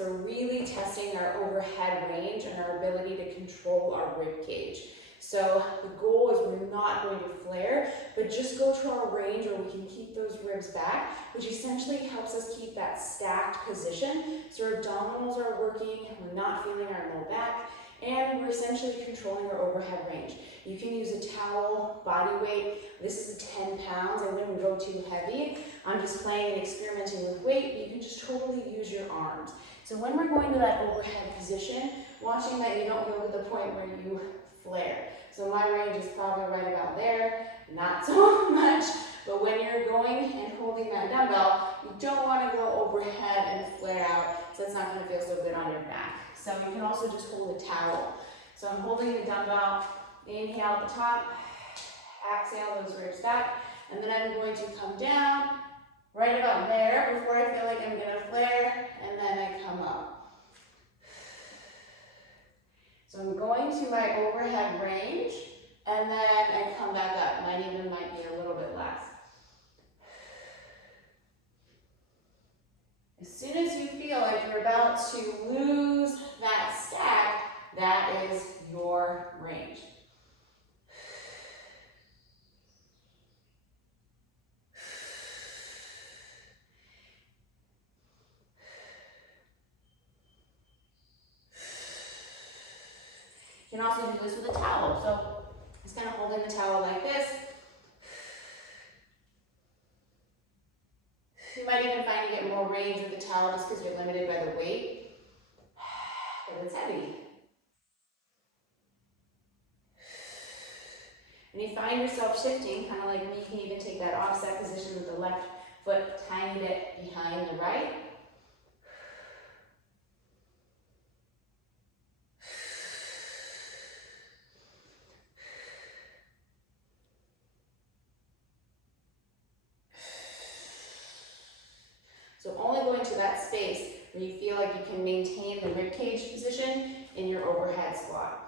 So really testing our overhead range and our ability to control our rib cage. So the goal is we're not going to flare, but just go to our range where we can keep those ribs back, which essentially helps us keep that stacked position. So our abdominals are working, we're not feeling our low back, and we're essentially controlling our overhead range. You can use a towel, body weight. This is a 10 pounds. I wouldn't go too heavy. I'm just playing and experimenting with weight, but you can just totally use your arms. So when we're going to that overhead position, watching that you don't go to the point where you flare. So my range is probably right about there, not so much, but when you're going and holding that dumbbell, you don't want to go overhead and flare out, so it's not going to feel so good on your back. So you can also just hold a towel. So I'm holding the dumbbell, inhale at the top, exhale those ribs back, and then I'm going to come down right about there before I feel like I'm going to flare, and then I come up. So I'm going to my overhead range, and then I come back up. Might be a little bit less. As soon as you feel like you're about to lose that stack, that is your range. You can also do this with a towel. So just kind of holding the towel like this. You might even find you get more range with the towel just because you're limited by the weight. But it's heavy. And you find yourself shifting, kind of like me, you can even take that offset position with the left foot tiny bit behind the right. So only going to that space where you feel like you can maintain the rib cage position in your overhead squat.